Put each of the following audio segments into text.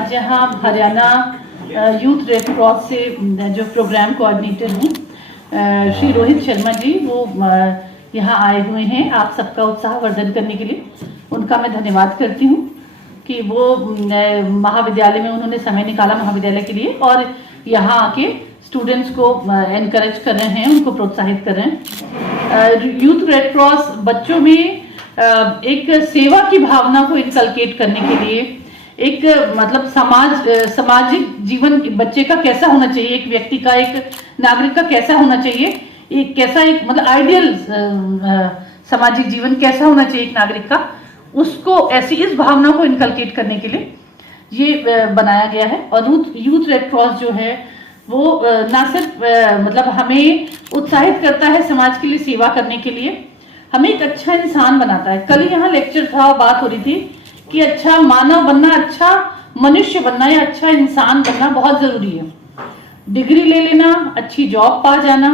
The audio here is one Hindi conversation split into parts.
आज यहाँ हरियाणा यूथ रेड क्रॉस से जो प्रोग्राम कोऑर्डिनेटर हैं श्री रोहित शर्मा जी, वो यहाँ आए हुए हैं आप सबका उत्साहवर्धन करने के लिए। उनका मैं धन्यवाद करती हूँ कि वो महाविद्यालय में उन्होंने समय निकाला महाविद्यालय के लिए और यहाँ आके स्टूडेंट्स को एनकरेज कर रहे हैं, उनको प्रोत्साहित कर रहे हैं। यूथ रेड क्रॉस बच्चों में एक सेवा की भावना को इनकलकेट करने के लिए, एक मतलब सामाजिक जीवन बच्चे का कैसा होना चाहिए, एक व्यक्ति का, एक नागरिक का कैसा होना चाहिए, एक कैसा एक मतलब आइडियल सामाजिक जीवन कैसा होना चाहिए एक नागरिक का, उसको ऐसी इस भावना को इनकलकेट करने के लिए ये बनाया गया है। और यूथ रेड क्रॉस जो है वो ना सिर्फ मतलब हमें उत्साहित करता है समाज के लिए सेवा करने के लिए, हमें एक अच्छा इंसान बनाता है। कल यहाँ लेक्चर था, बात हो रही थी कि अच्छा मानव बनना, अच्छा मनुष्य बनना या अच्छा इंसान बनना बहुत जरूरी है। डिग्री ले लेना, अच्छी जॉब पा जाना,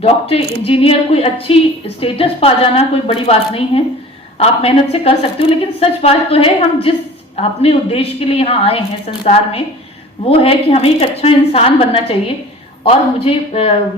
डॉक्टर इंजीनियर कोई अच्छी स्टेटस पा जाना कोई बड़ी बात नहीं है, आप मेहनत से कर सकते हो। लेकिन सच बात तो है, हम जिस अपने उद्देश्य के लिए यहाँ आए हैं संसार में, वो है कि हमें एक अच्छा इंसान बनना चाहिए। और मुझे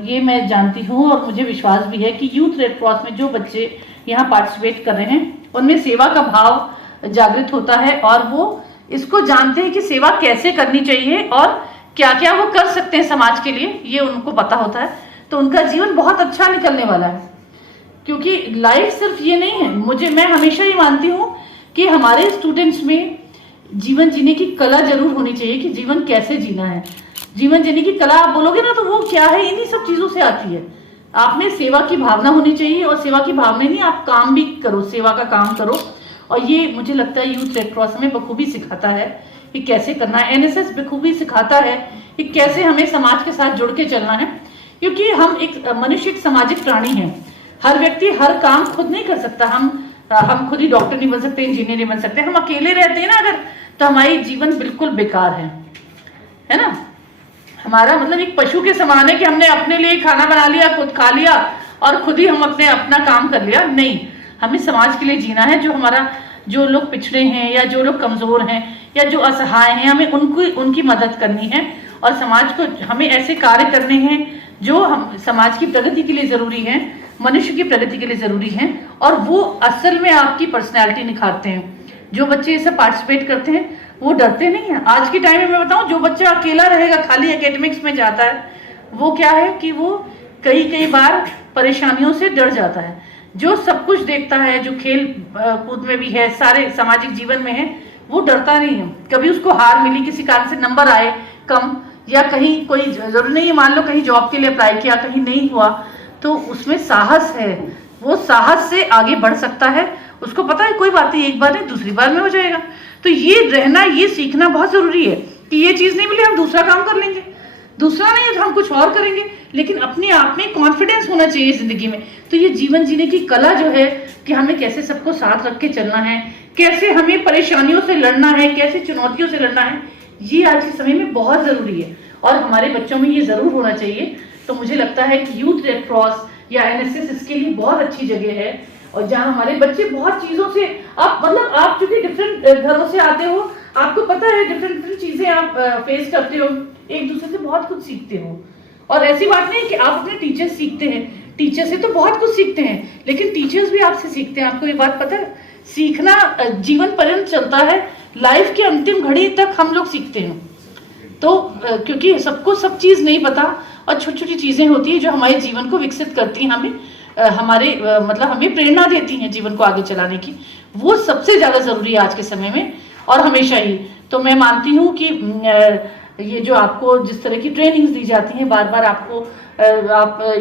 ये मैं जानती हूँ और मुझे विश्वास भी है कि यूथ रेड क्रॉस में जो बच्चे यहाँ पार्टिसिपेट कर रहे हैं उनमें सेवा का भाव जागृत होता है और वो इसको जानते हैं कि सेवा कैसे करनी चाहिए और क्या क्या वो कर सकते हैं समाज के लिए, ये उनको पता होता है। तो उनका जीवन बहुत अच्छा निकलने वाला है, क्योंकि लाइफ सिर्फ ये नहीं है। मैं हमेशा ये मानती हूँ कि हमारे स्टूडेंट्स में जीवन जीने की कला जरूर होनी चाहिए कि जीवन कैसे जीना है। जीवन जीने की कला आप बोलोगे ना तो वो क्या है, इन्हीं सब चीजों से आती है। आप में सेवा की भावना होनी चाहिए और सेवा की भावना नहीं, आप काम भी करो, सेवा का काम करो। और ये मुझे लगता है यूथ रेड क्रॉस हमें बखूबी सिखाता है कि कैसे करना है। एनएसएस बखूबी सिखाता है कि कैसे हमें समाज के साथ जुड़ के चलना है, क्योंकि हम एक मनुष्य एक सामाजिक प्राणी है। हर व्यक्ति हर काम खुद नहीं कर सकता। हम खुद ही डॉक्टर नहीं बन सकते, इंजीनियर नहीं बन सकते। हम अकेले रहते हैं ना अगर, तो हमारी जीवन बिल्कुल बेकार है ना। हमारा मतलब एक पशु के समान है कि हमने अपने लिए खाना बना लिया, खुद खा लिया और खुद ही हम अपना काम कर लिया। नहीं, हमें समाज के लिए जीना है। जो लोग पिछड़े हैं या जो लोग कमजोर हैं या जो असहाय हैं, हमें उनकी मदद करनी है और समाज को हमें ऐसे कार्य करने हैं जो हम समाज की प्रगति के लिए जरूरी है, मनुष्य की प्रगति के लिए जरूरी है। और वो असल में आपकी पर्सनैलिटी निखारते हैं। जो बच्चे ये सब पार्टिसिपेट करते हैं वो डरते नहीं है। आज के टाइम में मैं बताऊं, जो बच्चा अकेला रहेगा, खाली एकेडमिक्स में जाता है, वो क्या है कि वो कई बार परेशानियों से डर जाता है। जो सब कुछ देखता है, जो खेल कूद में भी है, सारे सामाजिक जीवन में है, वो डरता नहीं है। कभी उसको हार मिली, किसी कारण से नंबर आए कम, या कहीं कोई जरूरी नहीं है, मान लो कहीं जॉब के लिए अप्लाई किया, कहीं नहीं हुआ, तो उसमें साहस है, वो साहस से आगे बढ़ सकता है। उसको पता है कोई बात नहीं, एक बार नहीं दूसरी बार में हो जाएगा। तो ये रहना, ये सीखना बहुत जरूरी है कि ये चीज नहीं मिली हम दूसरा काम कर लेंगे, दूसरा नहीं है तो हम कुछ और करेंगे, लेकिन अपने आप में कॉन्फिडेंस होना चाहिए जिंदगी में। तो ये जीवन जीने की कला जो है कि हमें कैसे सबको साथ रख के चलना है, कैसे हमें परेशानियों से लड़ना है, कैसे चुनौतियों से लड़ना है, ये आज के समय में बहुत जरूरी है और हमारे बच्चों में ये जरूर होना चाहिए। तो मुझे लगता है कि यूथ रेड क्रॉस या एनएसएस इसके लिए बहुत अच्छी जगह है। और जहाँ हमारे बच्चे बहुत चीजों से, आप चूंकि डिफरेंट घरों से आते हो, आपको पता है डिफरेंट चीजें आप फेस करते हो, एक दूसरे से बहुत कुछ सीखते हो। और ऐसी बात नहीं है कि आप अपने टीचर सीखते हैं, टीचर से तो बहुत कुछ सीखते हैं, लेकिन टीचर्स भी आपसे सीखते हैं। आपको ये बात पता है, सीखना जीवन पर्यंत चलता है, लाइफ की अंतिम घड़ी तक हम लोग सीखते हैं। तो क्योंकि सबको सब चीज नहीं पता और छोटी छोटी चीजें होती है जो हमारे जीवन को विकसित करती हैं, हमें प्रेरणा देती हैं जीवन को आगे चलाने की। वो सबसे ज्यादा जरूरी है आज के समय में और हमेशा ही। तो मैं मानती हूँ कि ये जो आपको जिस तरह की ट्रेनिंग्स दी जाती हैं, बार बार आप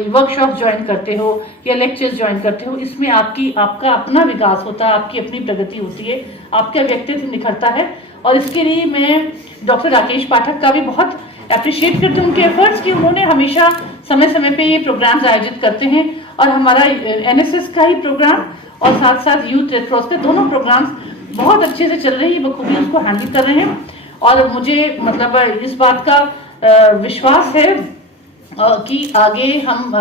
वर्कशॉप ज्वाइन करते हो या लेक्चर्स ज्वाइन करते हो, इसमें आपका अपना विकास होता है, आपकी अपनी प्रगति होती है, आपका व्यक्तित्व निखरता है। और इसके लिए मैं डॉक्टर राकेश पाठक का भी बहुत अप्रिशिएट करती हूँ उनके एफर्ट्स कि उन्होंने हमेशा समय समय पे ये प्रोग्राम्स आयोजित करते हैं। और हमारा एनएसएस का ही प्रोग्राम और साथ साथ यूथ रेड क्रॉस के दोनों प्रोग्राम्स बहुत अच्छे से चल रहे हैं, बखूबी उसको हैंडल कर रहे हैं। और मुझे मतलब इस बात का विश्वास है कि आगे हम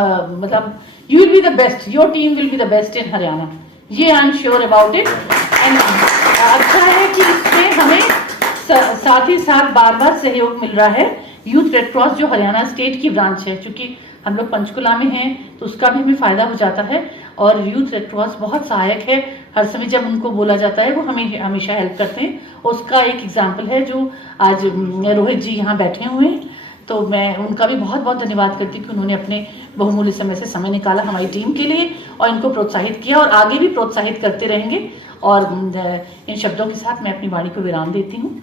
you will be the best, your team will be the best in Haryana, ये I am sure about it. And अच्छा है कि इसमें हमें साथ ही साथ बार बार सहयोग मिल रहा है यूथ रेड क्रॉस जो हरियाणा स्टेट की ब्रांच है, क्योंकि हम लोग पंचकुला में हैं तो उसका भी हमें फायदा हो जाता है। और यूथ रेड क्रॉस बहुत सहायक है, हर समय जब उनको बोला जाता है वो हमें हमेशा हेल्प करते हैं। उसका एक एग्जाम्पल है जो आज रोहित जी यहाँ बैठे हुए हैं, तो मैं उनका भी बहुत बहुत धन्यवाद करती हूँ कि उन्होंने अपने बहुमूल्य समय से समय निकाला हमारी टीम के लिए और इनको प्रोत्साहित किया और आगे भी प्रोत्साहित करते रहेंगे। और इन शब्दों के साथ मैं अपनी वाणी को विराम देती हूँ।